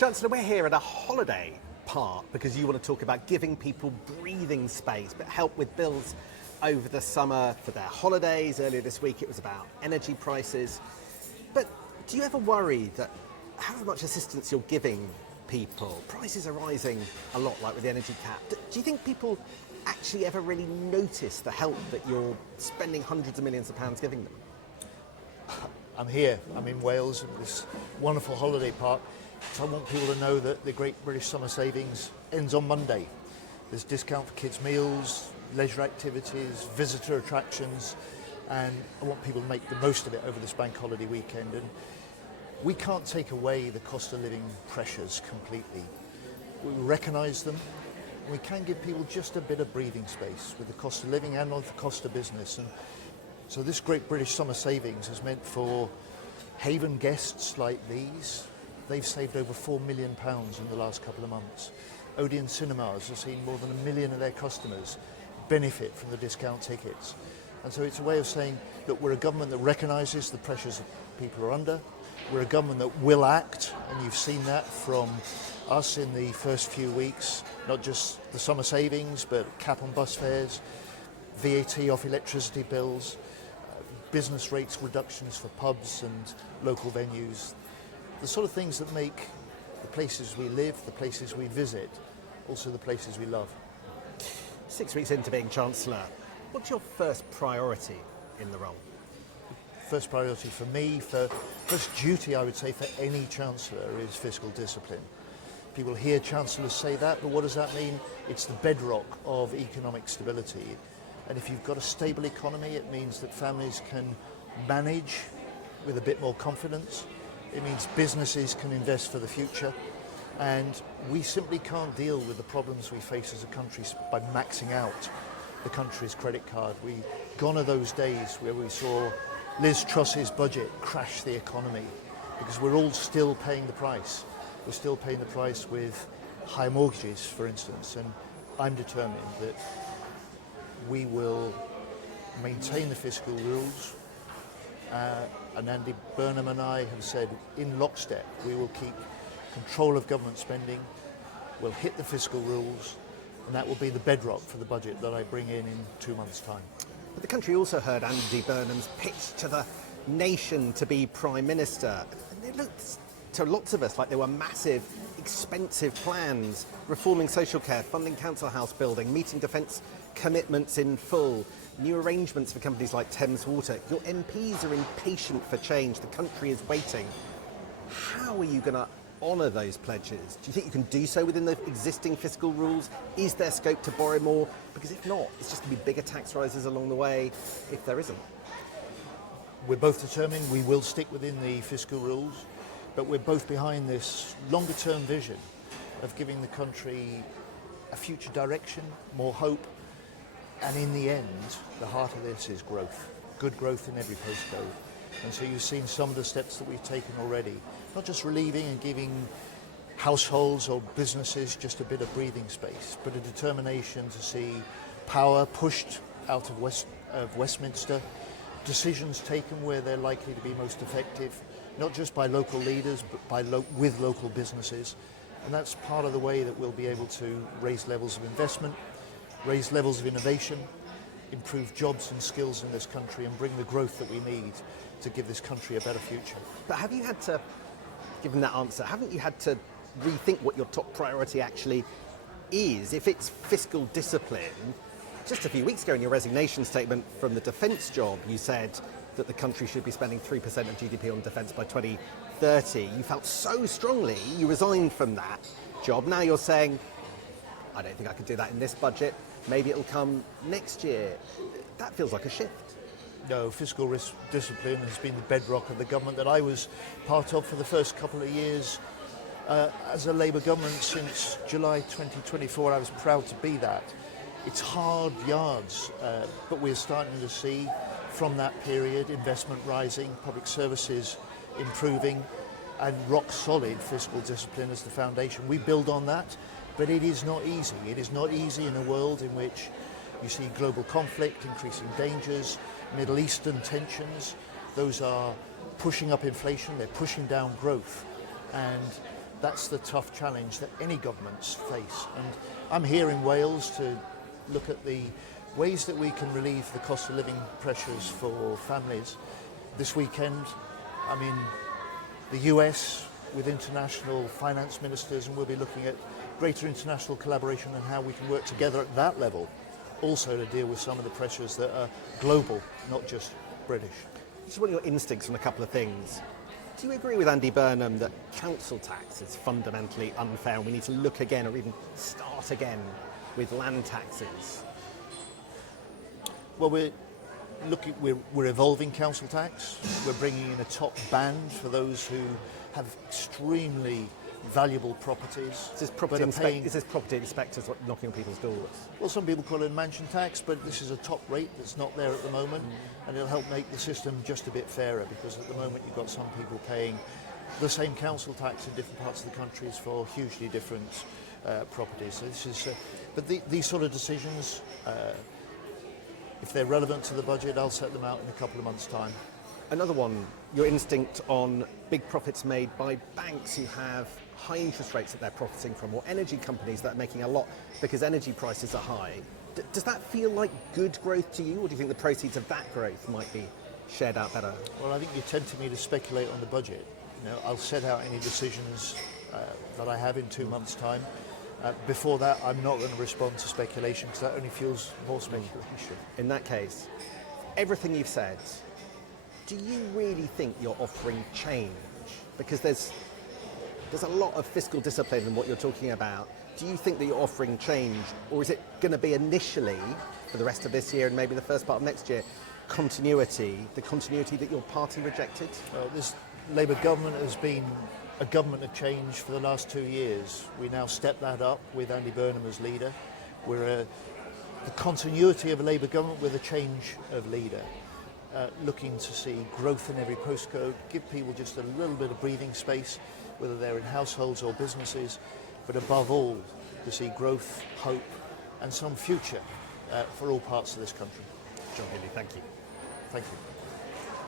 Chancellor, we're here at a holiday park because you want to talk about giving people breathing space, but help with bills over the summer for their holidays. Earlier this week it was about energy prices. But do you ever worry that however much assistance you're giving people, prices are rising a lot, like with the energy cap? Do you think people actually ever really notice the help that you're spending hundreds of millions of pounds giving them? I'm here, I'm in Wales, at this wonderful holiday park. So I want people to know that the Great British Summer Savings ends on Monday. There's discount for kids' meals, leisure activities, visitor attractions, and I want people to make the most of it over this bank holiday weekend. And we can't take away the cost of living pressures completely. We recognise them. We can give people just a bit of breathing space with the cost of living and on the cost of business. And so this Great British Summer Savings is meant for haven guests like these. They've saved over £4 million in the last couple of months. Odeon Cinemas have seen more than 1 million of their customers benefit from the discount tickets. And so it's a way of saying that we're a government that recognises the pressures that people are under. We're a government that will act, and you've seen that from us in the first few weeks, not just the summer savings, but cap on bus fares, VAT off electricity bills, business rates reductions for pubs and local venues. The sort of things that make the places we live, the places we visit, also the places we love. 6 weeks into being Chancellor, what's your first priority in the role? First priority for me, first duty I would say for any Chancellor is fiscal discipline. People hear Chancellors say that, but what does that mean? It's the bedrock of economic stability. And if you've got a stable economy, it means that families can manage with a bit more confidence. It means businesses can invest for the future, and we simply can't deal with the problems we face as a country by maxing out the country's credit card. Gone are those days where we saw Liz Truss's budget crash the economy, because we're all still paying the price. We're still paying the price with high mortgages, for instance, and I'm determined that we will maintain the fiscal rules. And Andy Burnham and I have said in lockstep we will keep control of government spending, we'll hit the fiscal rules, and that will be the bedrock for the budget that I bring in 2 months' time. But the country also heard Andy Burnham's pitch to the nation to be Prime Minister. And it looked to lots of us like there were massive, expensive plans, reforming social care, funding council house building, meeting defence commitments in full, new arrangements for companies like Thames Water. Your MPs are impatient for change. The country is waiting. How are you going to honour those pledges? Do you think you can do so within the existing fiscal rules? Is there scope to borrow more? Because if not, it's just going to be bigger tax rises along the way if there isn't. We're both determined we will stick within the fiscal rules, but we're both behind this longer term vision of giving the country a future direction, more hope. And in the end, the heart of this is growth, good growth in every postcode. And so you've seen some of the steps that we've taken already, not just relieving and giving households or businesses just a bit of breathing space, but a determination to see power pushed out of Westminster, decisions taken where they're likely to be most effective, not just by local leaders, but with local businesses. And that's part of the way that we'll be able to raise levels of investment, raise levels of innovation, improve jobs and skills in this country, and bring the growth that we need to give this country a better future. But have you had to, given that answer, haven't you had to rethink what your top priority actually is? If it's fiscal discipline, just a few weeks ago in your resignation statement from the defence job, you said that the country should be spending 3% of GDP on defence by 2030. You felt so strongly, you resigned from that job. Now you're saying, I don't think I could do that in this budget. Maybe it'll come next year. That feels like a shift. No, fiscal discipline has been the bedrock of the government that I was part of for the first couple of years. As a Labour government since July 2024, I was proud to be that. It's hard yards, but we're starting to see from that period investment rising, public services improving, and rock solid fiscal discipline as the foundation. We build on that. But it is not easy. It is not easy in a world in which you see global conflict, increasing dangers, Middle Eastern tensions. Those are pushing up inflation, they're pushing down growth. And that's the tough challenge that any governments face. And I'm here in Wales to look at the ways that we can relieve the cost of living pressures for families. This weekend, I'm in the US with international finance ministers, and we'll be looking at greater international collaboration and how we can work together at that level, also to deal with some of the pressures that are global, not just British. Just want your instincts on a couple of things. Do you agree with Andy Burnham that council tax is fundamentally unfair and we need to look again or even start again with land taxes? Well, we're evolving council tax. We're bringing in a top band for those who have extremely valuable properties. Is this property inspectors knocking on people's doors? Well, some people call it a mansion tax, but this is a top rate that's not there at the moment, and it'll help make the system just a bit fairer, because at the moment you've got some people paying the same council tax in different parts of the countries for hugely different properties. So this is, these sort of decisions, if they're relevant to the budget, I'll set them out in a couple of months' time. Another one, your instinct on big profits made by banks who have high interest rates that they're profiting from, or energy companies that are making a lot because energy prices are high. Does that feel like good growth to you, or do you think the proceeds of that growth might be shared out better? Well, I think you're tempting me to speculate on the budget. I'll set out any decisions that I have in 2 months' time. Before that, I'm not going to respond to speculation, because that only fuels more speculation. In that case, everything you've said, do you really think you're offering change? Because there's a lot of fiscal discipline in what you're talking about. Do you think that you're offering change, or is it going to be initially, for the rest of this year and maybe the first part of next year, the continuity that your party rejected? This Labour government has been a government of change for the last 2 years. We now step that up with Andy Burnham as leader. We're the continuity of a Labour government with a change of leader. Looking to see growth in every postcode, give people just a little bit of breathing space, whether they're in households or businesses, but above all, to see growth, hope, and some future for all parts of this country. John Healey, thank you. Thank you.